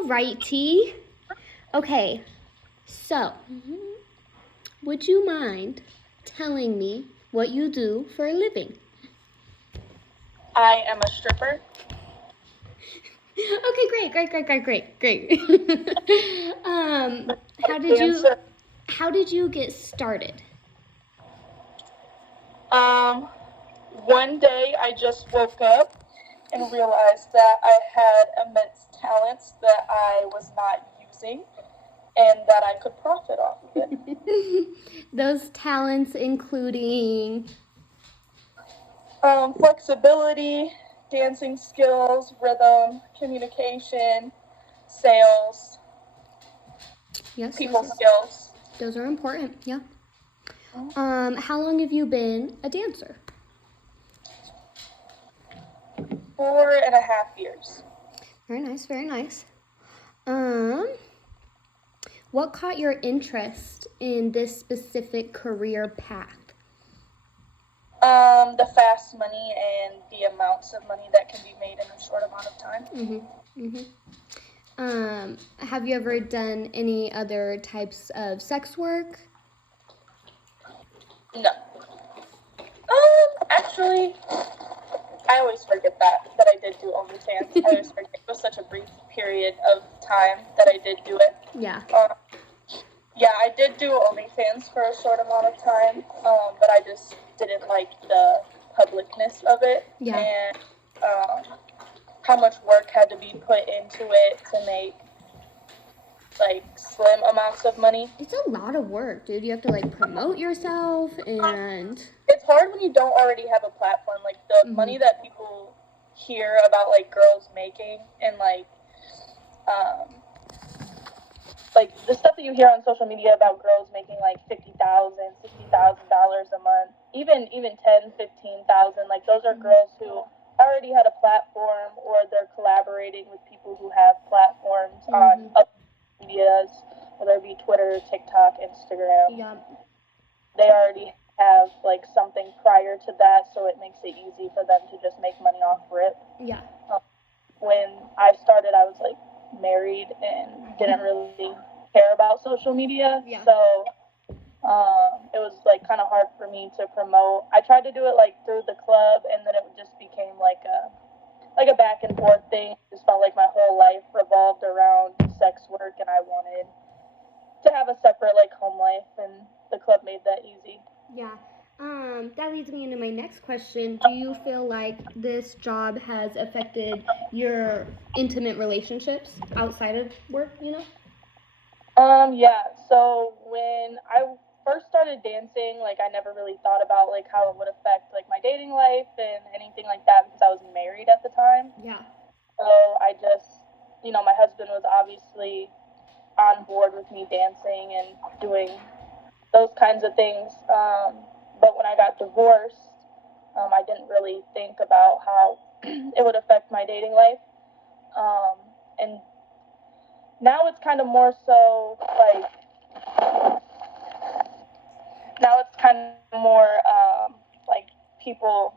Alrighty. Okay, so would you mind telling me what you do for a living? I am a stripper. Okay, great. How did you Dancer. how did you get started? One day I just woke up and realized that I had immense talents that I was not using and that I could profit off of it. Those talents including Flexibility, dancing skills, rhythm, communication, sales, yes, people skills. those are important. Yeah. How long have you been a dancer? 4.5 years. Very nice. Um, what caught your interest in this specific career path? The fast money and the amounts of money that can be made in a short amount of time. Have you ever done any other types of sex work? No. Actually, I always forget that I did do OnlyFans. I always forget. It was such a brief period of time that I did do it. Yeah. Yeah, I did do OnlyFans for a short amount of time, but I just didn't like the publicness of it. Yeah. And how much work had to be put into it to make like slim amounts of money. It's a lot of work, dude. You have to like promote yourself, and it's hard when you don't already have a platform. Like the money that people hear about like girls making and like the stuff that you hear on social media about girls making like $50,000, $60,000 a month, even 10, 15,000. Like those are girls who already had a platform, or they're collaborating with people who have platforms on other medias, whether it be Twitter, TikTok, Instagram. Yeah. They already have like something prior to that, so it makes it easy for them to just make money off rip. Yeah. When I started, I was like married and didn't really care about social media. Yeah. So it was like kind of hard for me to promote. I tried to do it like through the club, and then it just became like a back and forth thing. It just felt like my whole life revolved around sex work, and I wanted to have a separate like home life, and the club made that easy. Yeah. That leads me into my next question. Do you feel like this job has affected your intimate relationships outside of work, Yeah. So when I first started dancing, like I never really thought about like how it would affect like my dating life and anything like that, because I was married at the time. Yeah. So I just, my husband was obviously on board with me dancing and doing those kinds of things. But when I got divorced, I didn't really think about how it would affect my dating life. And now it's kind of more so like, like people,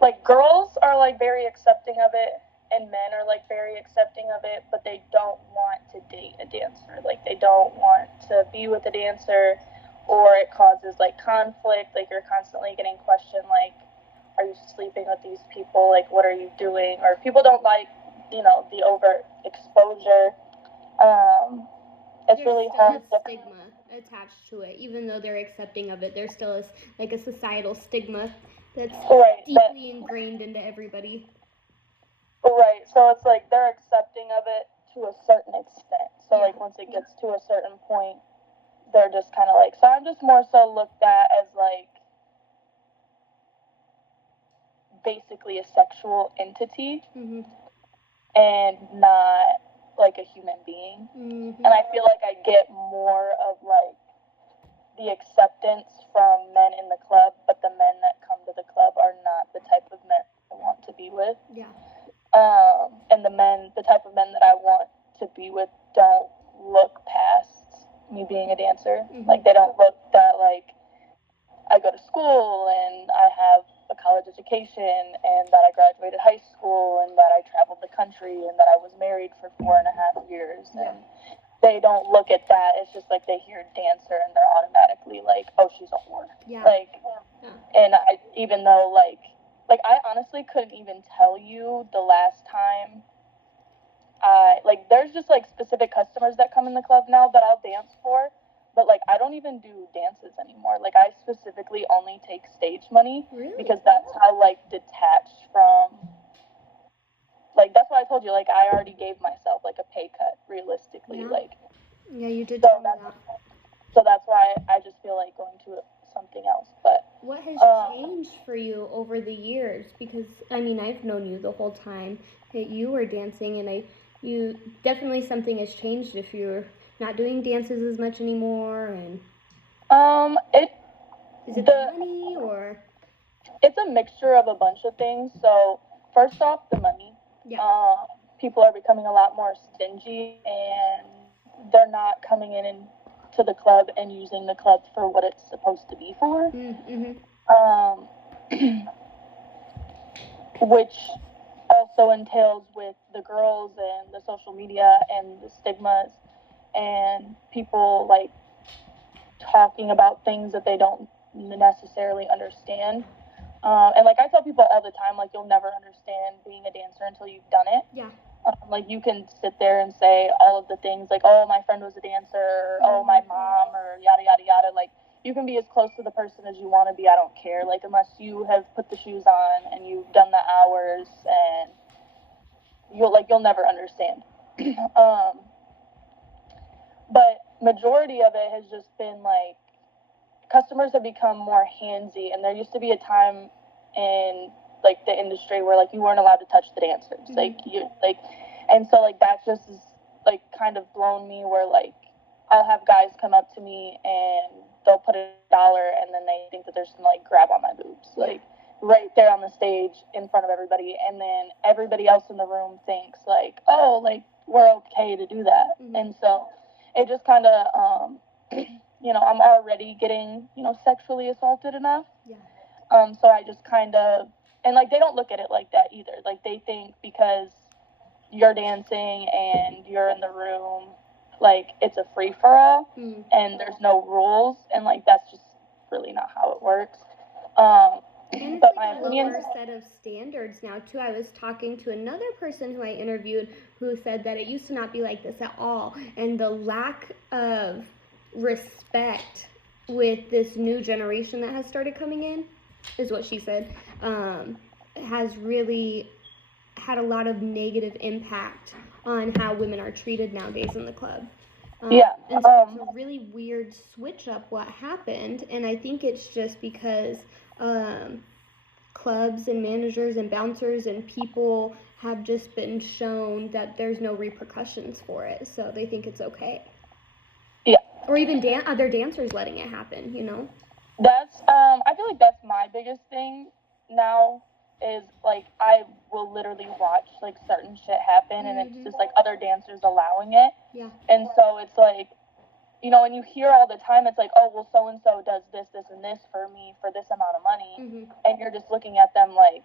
like girls are like very accepting of it, and men are like very accepting of it, but they don't want to date a dancer. Like they don't want to be with a dancer, or it causes like conflict. Like you're constantly getting questioned, like, are you sleeping with these people? Like, what are you doing? Or people don't like, the overt exposure. It's There's really still hard a stigma attached to it, even though they're accepting of it. There still is like a societal stigma that's deeply ingrained into everybody. Right. So it's like they're accepting of it to a certain extent. So like once it gets to a certain point, they're just kind of like. So I'm just more so looked at as like basically a sexual entity, and not like a human being. And I feel like I get more of like the acceptance from men in the club, but the men that come to the club are not the type of men I want to be with. Yeah. And the type of men that I want to be with don't look past me being a dancer. Like they don't look that like I go to school and I have a a college education and that I graduated high school and that I traveled the country and that I was married for 4.5 years. Yeah. And they don't look at that. It's just like they hear dancer and they're automatically like, oh, she's a whore. Yeah. Like, Yeah. and I, even though like I honestly couldn't even tell you the last time like, there's just like specific customers that come in the club now that I'll dance for, but like I don't even do dances anymore. Like I specifically only take stage money Really? because that's how like detached from, like, that's why I told you, like, I already gave myself like a pay cut realistically. Yeah. Like, Yeah, you did so tell me that. so that's why I just feel like going to something else. But What has changed for you over the years? Because I mean, I've known you the whole time that you were dancing, and you definitely something has changed if you're not doing dances as much anymore. And it is it the money or? It's a mixture of a bunch of things. So first off, the money. Yeah. People are becoming a lot more stingy, and they're not coming in to the club and using the club for what it's supposed to be for. Mm-hmm. Which also entails with the girls and the social media and the stigmas and people like talking about things that they don't necessarily understand. And like I tell people all the time, like, you'll never understand being a dancer until you've done it. Yeah. Like, you can sit there and say all of the things, like, oh, my friend was a dancer, or oh, my mom, or yada, yada, yada. Like, you can be as close to the person as you want to be. I don't care. Like, unless you have put the shoes on and you've done the hours, and you'll never understand. But majority of it has just been like, customers have become more handsy, and there used to be a time in like the industry where like you weren't allowed to touch the dancers. Mm-hmm. And so like that just is like kind of blown me, where like I'll have guys come up to me and they'll put $1 and then they think that there's some like grab on my boobs, like right there on the stage in front of everybody, and then everybody else in the room thinks like, oh, like we're okay to do that. Mm-hmm. And so it just kind of I'm already getting, sexually assaulted enough. Yeah. So I just kind of, and like they don't look at it like that either. Like they think because you're dancing and you're in the room, like it's a free for all, and there's no rules, and like that's just really not how it works. And it's but like my a opinion, lower set of standards now too. I was talking to another person who I interviewed who said that it used to not be like this at all, and the lack of respect with this new generation that has started coming in, is what she said, has really had a lot of negative impact on how women are treated nowadays in the club. And so it's a really weird switch up what happened, and I think it's just because clubs and managers and bouncers and people have just been shown that there's no repercussions for it, so they think it's okay. Yeah. Or even other dancers letting it happen, That's I feel like that's my biggest thing now, is like I will literally watch like certain shit happen, and it's just like other dancers allowing it. Yeah. And so it's like, and you hear all the time, it's like, oh, well, so and so does this, this, and this for me for this amount of money, and you're just looking at them like,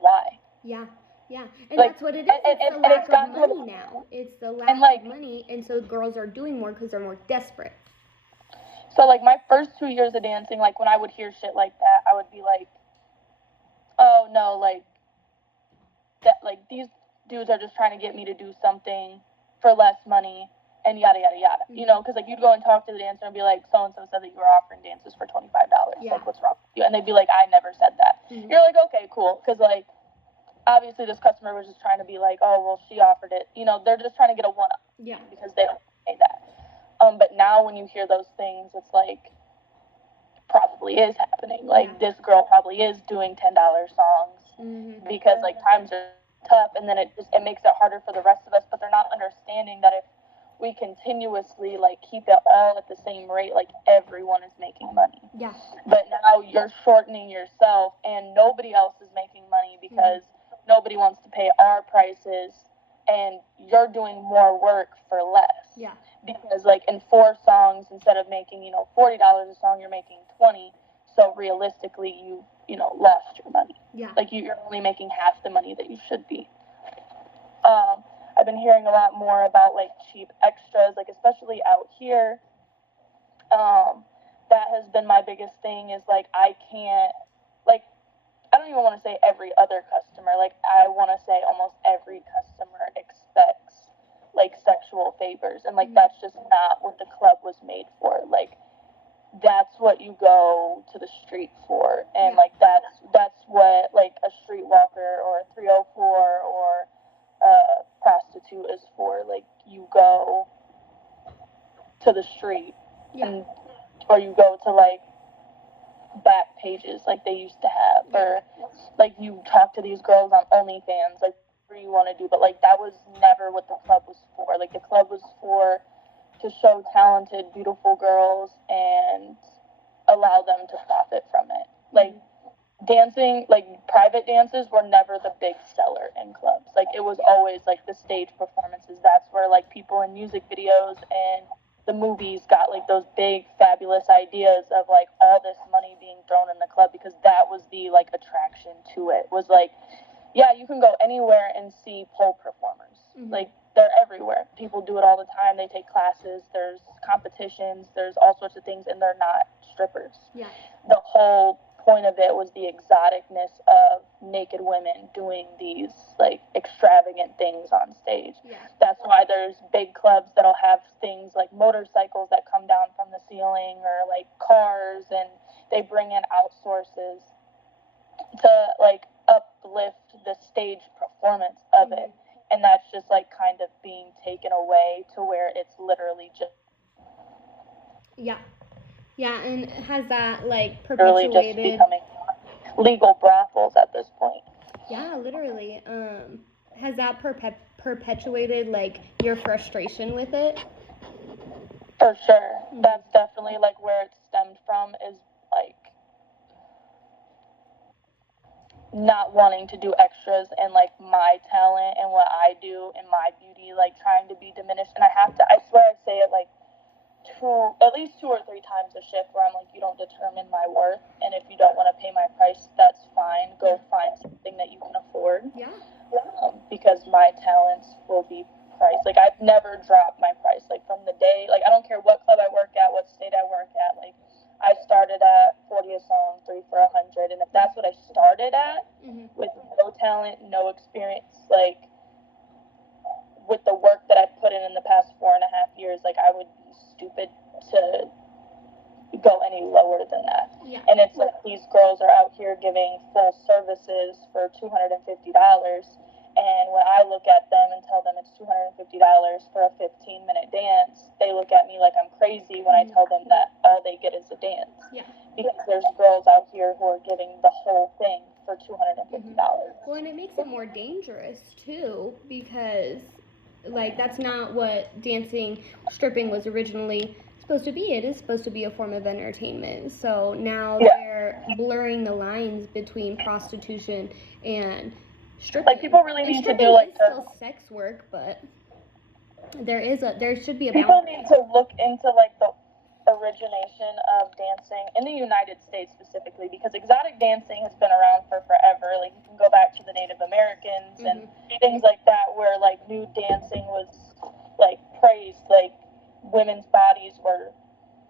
why? Yeah. Yeah, and like, that's what it is. It's the lack of money now. It's the lack of money, and so girls are doing more because they're more desperate. So, like, my first 2 years of dancing, like, when I would hear shit like that, I would be like, oh, no, like, that, like, these dudes are just trying to get me to do something for less money, and yada, yada, yada. Because, like, you'd go and talk to the dancer and be like, so-and-so said that you were offering dances for $25. Yeah. Like, what's wrong with you? And they'd be like, I never said that. You're like, okay, cool. Because, like, obviously this customer was just trying to be like, oh, well, she offered it. They're just trying to get a one-up. Yeah. Because they don't pay that. But now when you hear those things, it's like, probably is happening. Like, this girl probably is doing $10 songs because, like, times are tough, and then it makes it harder for the rest of us, but they're not understanding that if we continuously, like, keep it all at the same rate, like, everyone is making money. Yeah. But now you're shortening yourself, and nobody else is making money because nobody wants to pay our prices, and you're doing more work for less. Yeah. Because, like, in 4 songs, instead of making, $40 a song, you're making $20. So realistically, you lost your money. Yeah. Like, you're only making half the money that you should be. I've been hearing a lot more about, like, cheap extras, like, especially out here. That has been my biggest thing is, like, I can't, like, I don't even want to say every other customer. Like, I want to say almost every customer expects, like, sexual favors. And, like, that's just not what the club was made for. Like, that's what you go to the street for. And, like, that's what, like, a streetwalker or a 304 or a prostitute is for. Like, you go to the street and, or you go to, like, back pages like they used to have, or like you talk to these girls on OnlyFans, like whatever you want to do, but like that was never what the club was for. Like, the club was for to show talented, beautiful girls and allow them to profit from it. Like, dancing, like private dances were never the big seller in clubs. Like, it was always like the stage performances. That's where like people in music videos and the movies got like those big fabulous ideas of like all this money being thrown in the club, because that was the like attraction to it. Was like, yeah, you can go anywhere and see pole performers. Like, they're everywhere. People do it all the time. They take classes, there's competitions, there's all sorts of things, and they're not strippers. Yeah. The whole point of it was the exoticness of naked women doing these like extravagant things on stage. Yeah. That's why there's big clubs that'll have things like motorcycles that come down from the ceiling, or like cars, and they bring in outsources to like uplift the stage performance of it. And that's just like kind of being taken away to where it's literally just and has that like literally perpetuated just becoming legal brothels at this point. Yeah, literally. Has that perpetuated like your frustration with it? For sure. That's definitely like where it stemmed from, is like not wanting to do extras and like my talent and what I do and my beauty, like trying to be diminished. And I swear I say it like at least 2 or 3 times a shift, where I'm like, you don't determine my worth, and if you don't want to pay my price, that's fine. Go find something that you can afford. Yeah. Because my talents will be priced. Like, I've never dropped my price. Like, from the day, like, I don't care what club I work at, what state I work at. Like, I started at 40 a song, 3 for $100, and if that's what I started at, with no talent, no experience, like, with the work that I've put in the past 4.5 years, like, I would be stupid to go any lower than that. Yeah. And it's like, these girls are out here giving full services for $250, and when I look at them and tell them it's $250 for a 15-minute dance, they look at me like I'm crazy when I tell them that all they get is a dance. Yeah. Because there's girls out here who are giving the whole thing for $250. Well, and it makes it more dangerous too, because like that's not what stripping was originally supposed to be. It is supposed to be a form of entertainment. So now they're blurring the lines between prostitution and stripping. Like, people really need to do like still sex work, but there should be a people need to look into like the origination of dancing in the United States specifically, because exotic dancing has been around for forever. Like, you can go back to the Native Americans and things like that, where like nude dancing was like praised. Like, women's bodies were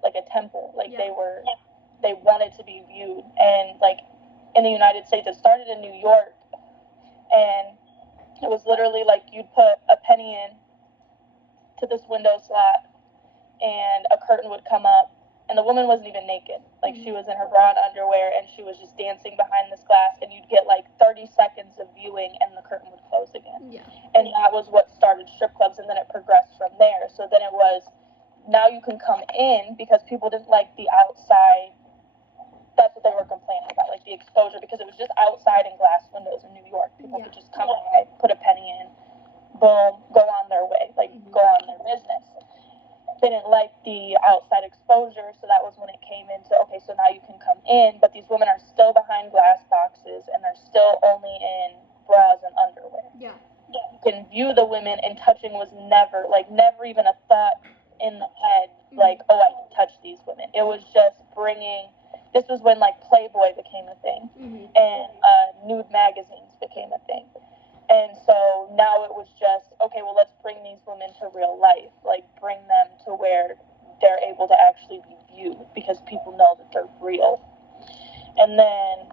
like a temple. Like, they wanted to be viewed. And like in the United States, it started in New York, and it was literally like you'd put a penny in to this window slot, and a curtain would come up, and the woman wasn't even naked. Like, she was in her bra and underwear, and she was just dancing behind this glass, and you'd get like 30 seconds of viewing, and the curtain would close again. Yeah. And that was what started strip clubs, and then it progressed from there. So then it was, now you can come in, because people didn't like the outside. That's what they were complaining about, like the exposure, because it was just outside in glass windows in New York. People could just come by, put a penny in, boom, go on their way, like go on their business. They didn't like the outside exposure, so that was when it came into, okay, so now you can come in, but these women are still behind glass boxes, and they're still only in bras and underwear. Yeah. You can view the women, and touching was never even a thought in the head, like, oh, I can touch these women. It was just bringing this was when like Playboy became a thing, and nude magazines became a thing. And so now it was just, okay, well, let's bring these women to real life, like bring them to where they're able to actually be viewed because people know that they're real. And then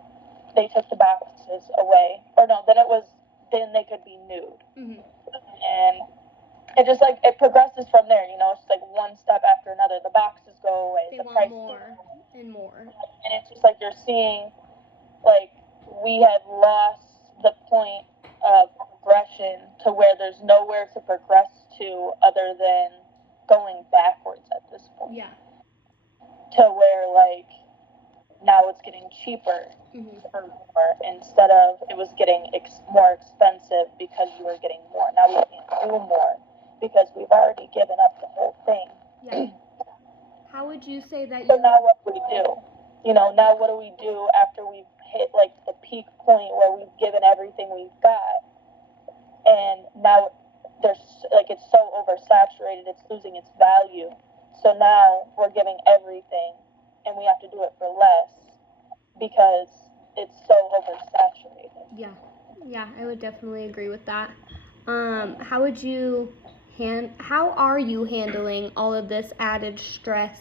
they took the boxes away, or no, then they could be nude. And it just like, it progresses from there, you know, it's like one step after another. The boxes go away, They the want price more and more. And it's just like you're seeing, like, we had lost the point of progression to where there's nowhere to progress to other than going backwards at this point. Yeah. To where, like, now it's getting cheaper for more instead of it was getting more expensive because you were getting more. Now we can't do more because we've already given up the whole thing. Yeah. How would you say that So now what do we do? You know, now what do we do after we've hit like the peak point where we've given everything we've got, and now there's like it's so oversaturated, it's losing its value. So now we're giving everything, and we have to do it for less because it's so oversaturated. Yeah, I would definitely agree with that. How are you handling all of this added stress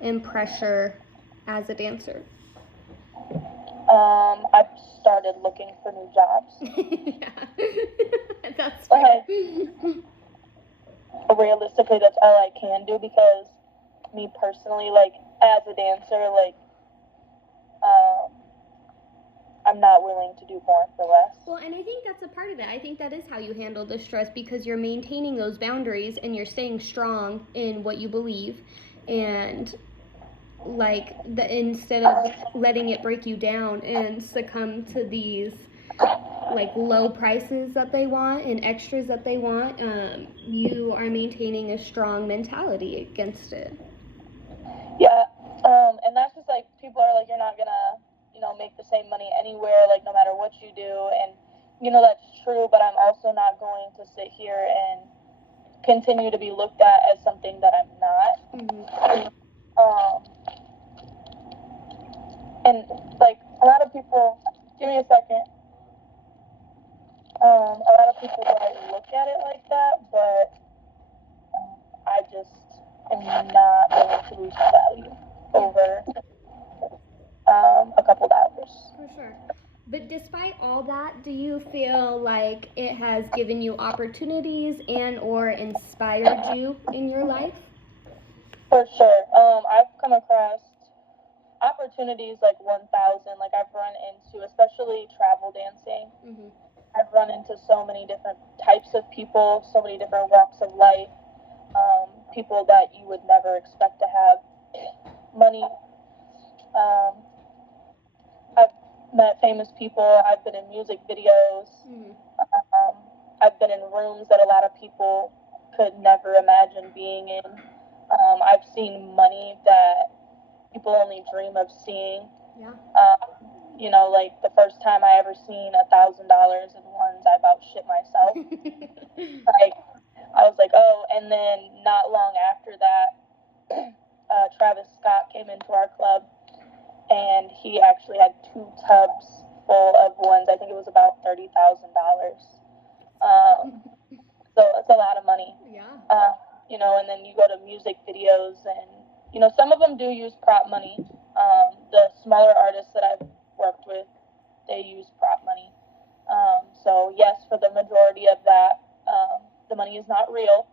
and pressure as a dancer? I've started looking for new jobs. Yeah, that's fair. Realistically, that's all I can do because me personally, like, as a dancer, like, I'm not willing to do more for less. Well, and I think that's a part of it. I think that is how you handle the stress because you're maintaining those boundaries and you're staying strong in what you believe, and like instead of letting it break you down and succumb to these like low prices that they want and extras that they want, you are maintaining a strong mentality against it. Yeah, and that's just like people are like, you're not gonna, you know, make the same money anywhere, like no matter what you do, and you know that's true. But I'm also not going to sit here and continue to be looked at as something that I'm not. And like a lot of people, give me a second. A lot of people don't look at it like that, but I just am not willing to lose value over a couple dollars. For sure. But despite all that, do you feel like it has given you opportunities and or inspired you in your life? For sure. I've come across opportunities like 1,000. Like I've run into, especially travel dancing. I've run into so many different types of people, so many different walks of life. People that you would never expect to have money. I've met famous people. I've been in music videos. I've been in rooms that a lot of people could never imagine being in. I've seen money that people only dream of seeing. Yeah. You know, like the first time I ever seen $1,000 in ones, I about shit myself. Like, I was like, oh, and then not long after that, Travis Scott came into our club, and he actually had 2 tubs full of ones. I think it was about $30,000. So it's a lot of money. Yeah. You know, and then you go to music videos, and you know, some of them do use prop money. The smaller artists that I've worked with, they use prop money. So yes, for the majority of that, the money is not real.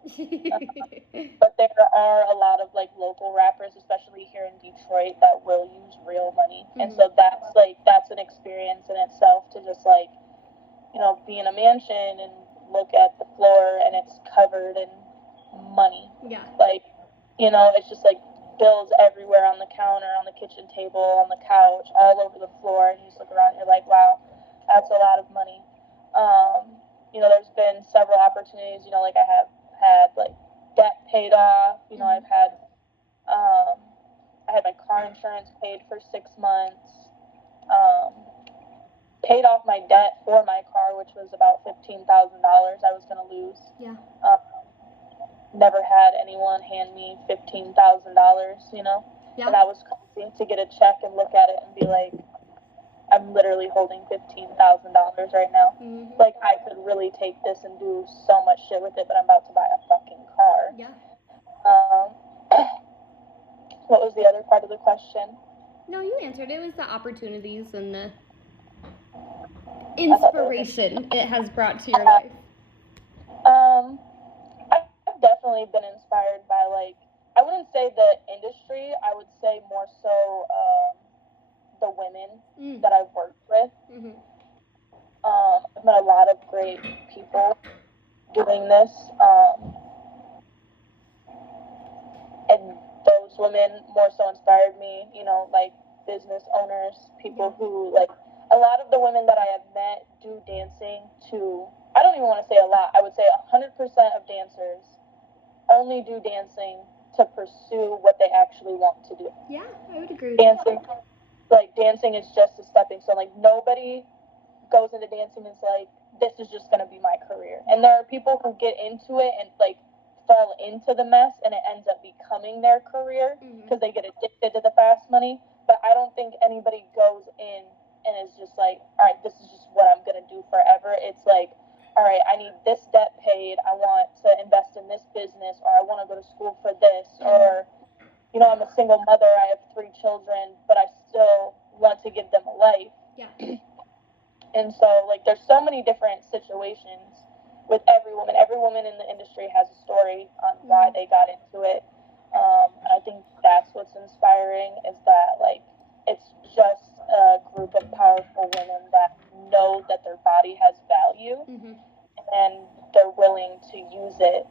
But there are a lot of like local rappers, especially here in Detroit, that will use real money. And so that's an experience in itself to just like, you know, be in a mansion and look at the floor and it's covered in money. Yeah. Like, you know, it's just like bills everywhere on the counter, on the kitchen table, on the couch, all over the floor, and you just look around and you're like, wow, that's a lot of money. You know, there's been several opportunities, you know, like I have had like debt paid off, you know, I had my car insurance paid for 6 months, paid off my debt for my car, which was about $15,000 I was going to lose. Yeah. Never had anyone hand me $15,000, you know. Yeah. And that was crazy to get a check and look at it and be like, I'm literally holding $15,000 right now. Mm-hmm. Like, I could really take this and do so much shit with it, but I'm about to buy a fucking car. Yeah. What was the other part of the question? No, you answered. It was the opportunities and the inspiration it has brought to your life. I've definitely been inspired by, like, I wouldn't say the industry, I would say more so the women that I've worked with. Mm-hmm. I've met a lot of great people doing this, and those women more so inspired me, you know, like business owners, people who, like, a lot of the women that I have met do dancing to, I don't even want to say a lot, I would say 100% of dancers only do dancing to pursue what they actually want to do. Yeah, I would agree with dancing, that. Like, dancing is just a stepping stone. Like, nobody goes into dancing and is like, this is just going to be my career. And there are people who get into it and, like, fall into the mess and it ends up becoming their career because they get addicted to the fast money. But I don't think anybody goes in and is just like, all right, this is just what I'm going to do forever. It's like, all right, I need this debt paid. I want to invest in this business, or I want to go to school for this, or, you know, I'm a single mother. I have 3 children, but I still want to give them a life. Yeah. And so, like, there's so many different situations with every woman. Every woman in the industry has a story on why they got into it. And I think that's what's inspiring, is that, like, it's just a group of powerful women that know that their body has value and they're willing to use it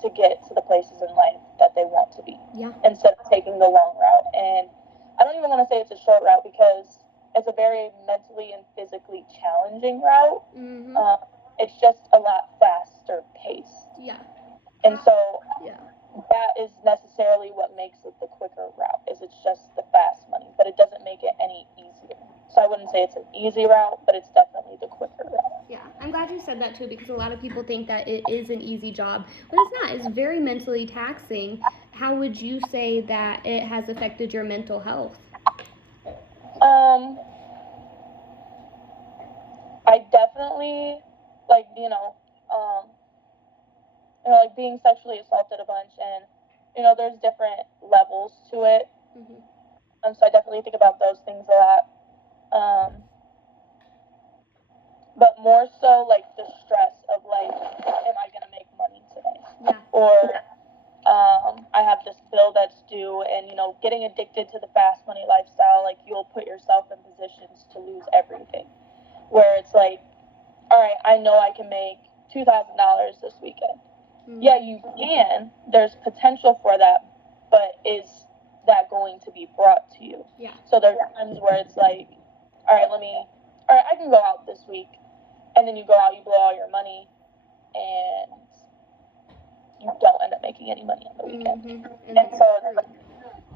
to get to the places in life that they want to be. Yeah. Instead of taking the long route. And I don't even want to say it's a short route because it's a very mentally and physically challenging route. It's just a lot faster paced. Yeah. And so yeah. that is necessarily what makes it the quicker route, is it's just the fast money, but it doesn't make it any easier. So I wouldn't say it's an easy route, but it's definitely the quicker route. Yeah, I'm glad you said that too, because a lot of people think that it is an easy job, but it's not. It's very mentally taxing. How would you say that it has affected your mental health? I definitely, like, like, being sexually assaulted a bunch, and, you know, there's different levels to it. So I definitely think about those things a lot. But more so, like, the stress of, like, am I going to make money today? Yeah. Or I have this bill that's due, and, you know, getting addicted to the fast money lifestyle, like, you'll put yourself in positions to lose everything. Where it's like, all right, I know I can make $2,000 this weekend. Yeah, you can. There's potential for that, but is that going to be brought to you? Yeah. So there's times where it's like, all right, I can go out this week, and then you go out, you blow all your money, and you don't end up making any money on the weekend.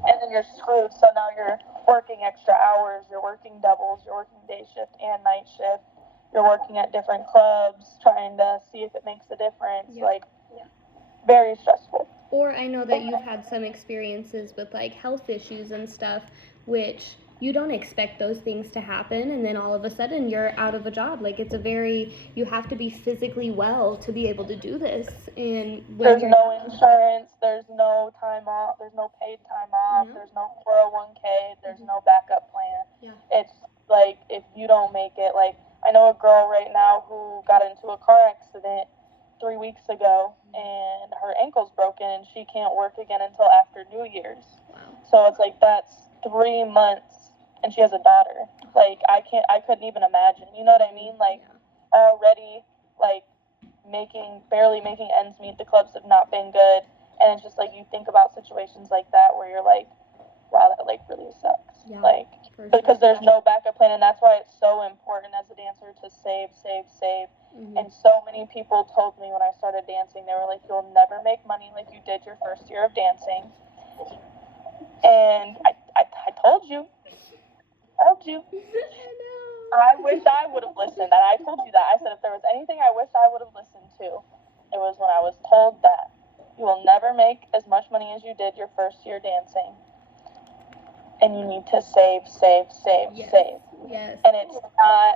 And then you're screwed. So now you're working extra hours, you're working doubles, you're working day shift and night shift, you're working at different clubs, trying to see if it makes a difference. Like, very stressful. Or I know that you've had some experiences with, like, health issues and stuff, which you don't expect those things to happen, and then all of a sudden you're out of a job. Like, you have to be physically well to be able to do this. And there's no insurance, there's no time off, there's no paid time off, there's no 401k, there's no backup plan. Yeah. It's like, if you don't make it, like, I know a girl right now who got into a car accident 3 weeks ago, and her ankle's broken, and she can't work again until after New Year's. Wow. So it's like, that's 3 months, and she has a daughter. Like, I couldn't even imagine. You know what I mean? Like, already, like, barely making ends meet. The clubs have not been good, and it's just like, you think about situations like that where you're like, wow, that, like, really sucks. Yeah, like, because there's no backup plan, and that's why it's so important as a dancer to save. And so many people told me when I started dancing, they were like, you'll never make money like you did your first year of dancing. And I told you. I wish I would have listened, and I told you that. I said, if there was anything I wish I would have listened to, it was when I was told that you will never make as much money as you did your first year dancing. and you need to save, Yes. save. Yes. And it's not,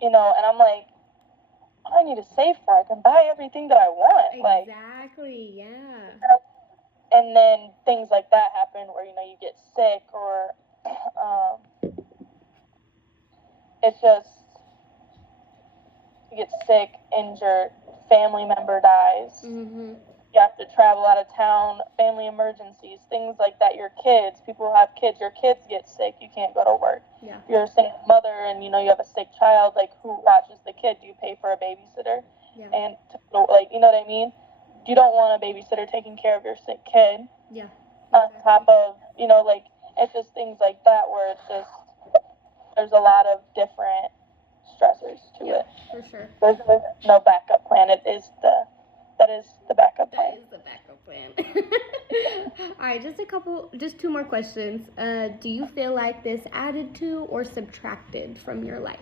and I'm like, what do I need to save for? I can buy everything that I want. Exactly. Yeah. And then things like that happen where, you get sick or it's just, you get sick, injured, family member dies. Mm-hmm. You have to travel out of town, family emergencies, things like that. Your kids, people who have kids, your kids get sick, you can't go to work. Yeah. You're a single mother and you have a sick child, like who watches the kid? Do you pay for a babysitter? Yeah. And you know what I mean? You don't want a babysitter taking care of your sick kid. Yeah. On top of, it's just things like that where it's just, there's a lot of different stressors to it. For sure. There's no backup plan. That is the backup plan. That is the backup plan. All right, just two more questions. Do you feel like this added to or subtracted from your life?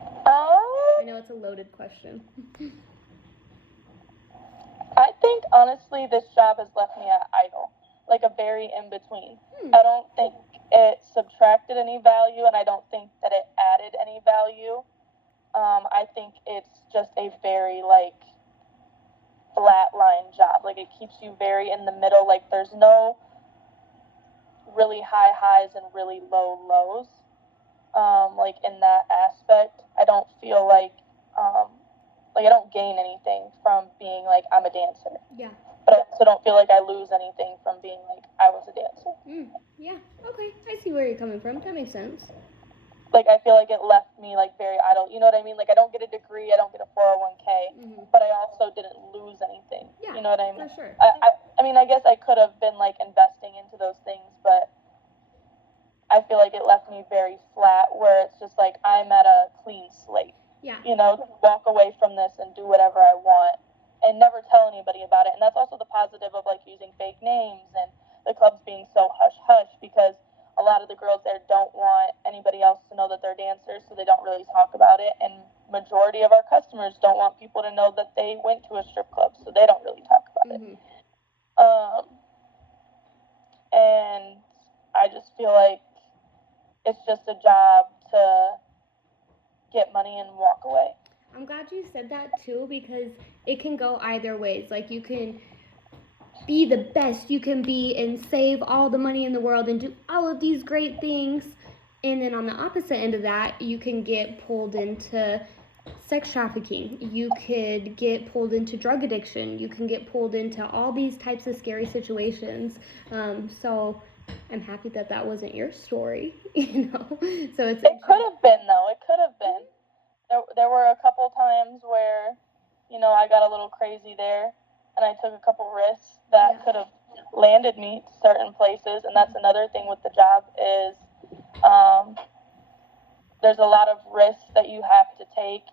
I know it's a loaded question. I think honestly this job has left me at idle, like a very in between. I don't think it subtracted any value, and I don't think that it added any value. I think it's just a very flat line job. Like it keeps you very in the middle. Like there's no really high highs and really low lows. Like in that aspect, I don't feel like I don't gain anything from being like I'm a dancer. Yeah. But I also don't feel like I lose anything from being like I was a dancer. Yeah. Okay. I see where you're coming from. That makes sense. Like I feel like it left me like very idle. You know what I mean? Like I don't get a degree, I don't get a 401k, but I also didn't lose anything. Yeah. You know what I mean? For sure. I mean, I guess I could have been like investing into those things, but I feel like it left me very flat where it's just like I'm at a clean slate. Yeah. Walk away from this and do whatever I want and never tell anybody about it. And that's also the positive of like using fake names and the clubs being so hush hush, because a lot of the girls there don't want anybody else to know that they're dancers, so they don't really talk about it. And majority of our customers don't want people to know that they went to a strip club, so they don't really talk about it. And I just feel like it's just a job to get money and walk away. I'm glad you said that too, because it can go either ways. Like you can be the best you can be and save all the money in the world and do all of these great things, and then on the opposite end of that, you can get pulled into sex trafficking. You could get pulled into drug addiction. You can get pulled into all these types of scary situations. So I'm happy that wasn't your story, So it could have been though. It could have been. There were a couple times where, I got a little crazy there, and I took a couple risks that could have landed me to certain places. And that's another thing with the job is, there's a lot of risks that you have to take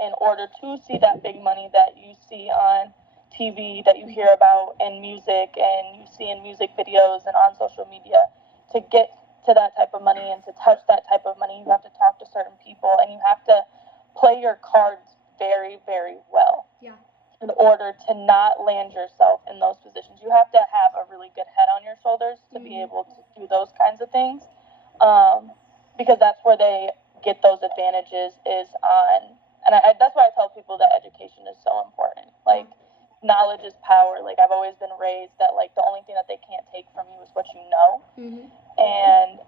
in order to see that big money that you see on TV, that you hear about in music, and you see in music videos and on social media. To get to that type of money and to touch that type of money, you have to talk to certain people, and you have to play your cards very, very well. Yeah. In order to not land yourself in those positions. You have to have a really good head on your shoulders to be able to do those kinds of things. Because that's where they get those advantages is on, and that's why I tell people that education is so important. Like, knowledge is power. Like, I've always been raised that, like, the only thing that they can't take from you is what you know. And,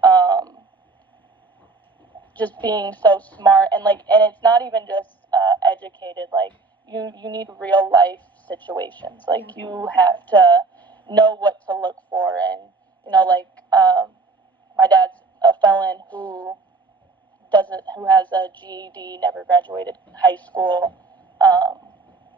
just being so smart and it's not even just educated. Like you need real life situations. Like you have to know what to look for, and my dad's a felon who has a GED, never graduated high school,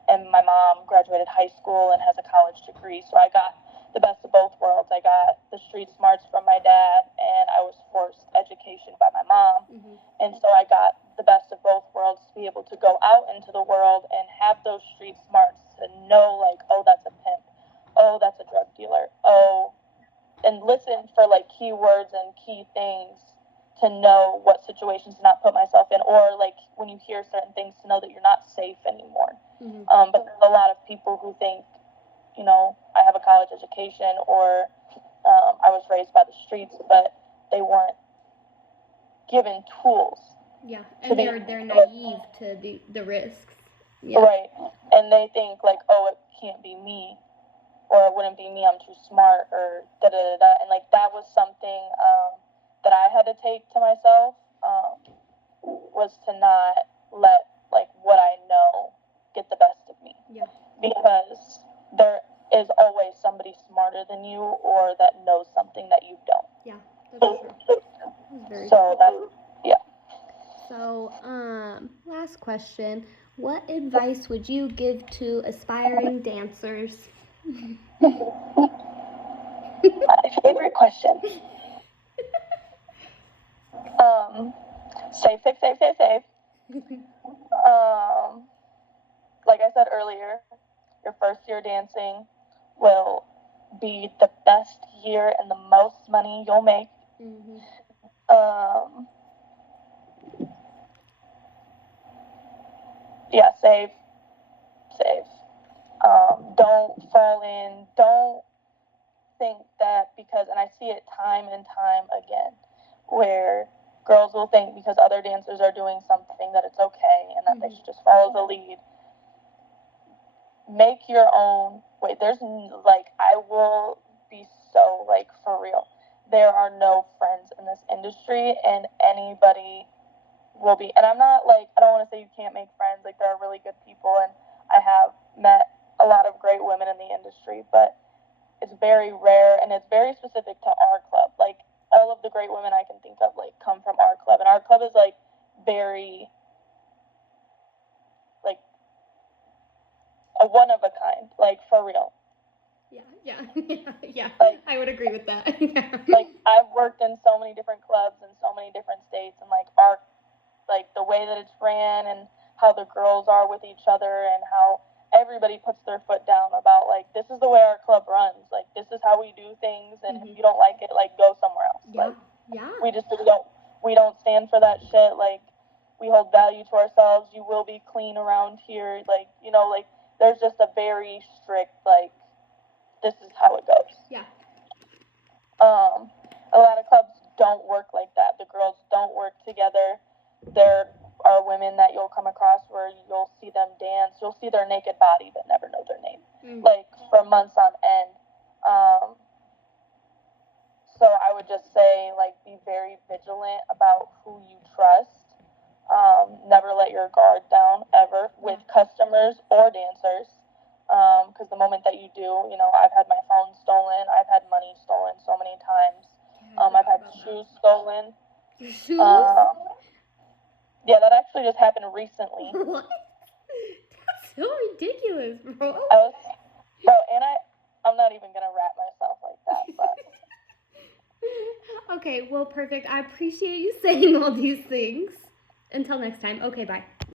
and my mom graduated high school and has a college degree. So I got the best of both worlds. I got the street smarts from my dad, and I was forced education by my mom. And so I got the best of both worlds to be able to go out into the world and have those street smarts to know, like, oh, that's a pimp. Oh, that's a drug dealer. Oh, and listen for, like, keywords and key things to know what situations to not put myself in, or, like, when you hear certain things, to know that you're not safe anymore. But there's a lot of people who think, I have a college education, or I was raised by the streets, but they weren't given tools. Yeah, to and be- they're naive to the risks. Yeah. Right. And they think like, oh, it can't be me, or it wouldn't be me, I'm too smart, or da da da da. And like that was something that I had to take to myself, was to not let like what I know get the best of me. Yeah. Because there is always somebody smarter than you or that knows something that you don't. Yeah, that's true. That's very true. So that, So, last question. What advice would you give to aspiring dancers? my favorite question. Safe, safe, safe, safe, safe. Like I said earlier, your first year dancing will be the best year and the most money you'll make. Mm-hmm. Yeah, save. Don't fall in. Don't think that because, and I see it time and time again, where girls will think because other dancers are doing something that it's okay and that they should just follow the lead. Make your own way. There's like, I will be so like for real. There are no friends in this industry, and anybody will be. And I'm not like, I don't want to say you can't make friends. Like, there are really good people, and I have met a lot of great women in the industry, but it's very rare, and it's very specific to our club. Like, all of the great women I can think of, like, come from our club, and our club is, like, very, like, a one of a kind, like, for real. Yeah. Like, I would agree with that. Like, I've worked in so many different clubs in so many different states, and, like, our, like, the way that it's ran and how the girls are with each other and how everybody puts their foot down about, like, this is the way our club runs. Like, this is how we do things, and if you don't like it, like, go somewhere else. Yeah. Like, Yeah. we don't stand for that shit. Like, we hold value to ourselves. You will be clean around here. Like, you know, like, there's just a very strict, like, this is how it goes. Yeah. A lot of clubs don't work like that. The girls don't work together. There are women that you'll come across where you'll see them dance. You'll see their naked body but never know their name. Like, for months on end. So I would just say, like, be very vigilant about who you trust. Never let your guard down, ever, with customers or dancers. Because the moment that you do, you know, I've had my phone stolen. I've had money stolen so many times. I've had shoes stolen. Your shoes? Yeah, that actually just happened recently. What? That's so ridiculous, bro. I'm not even gonna rap myself like that, but. Okay, well, perfect. I appreciate you saying all these things. Until next time. Okay, bye.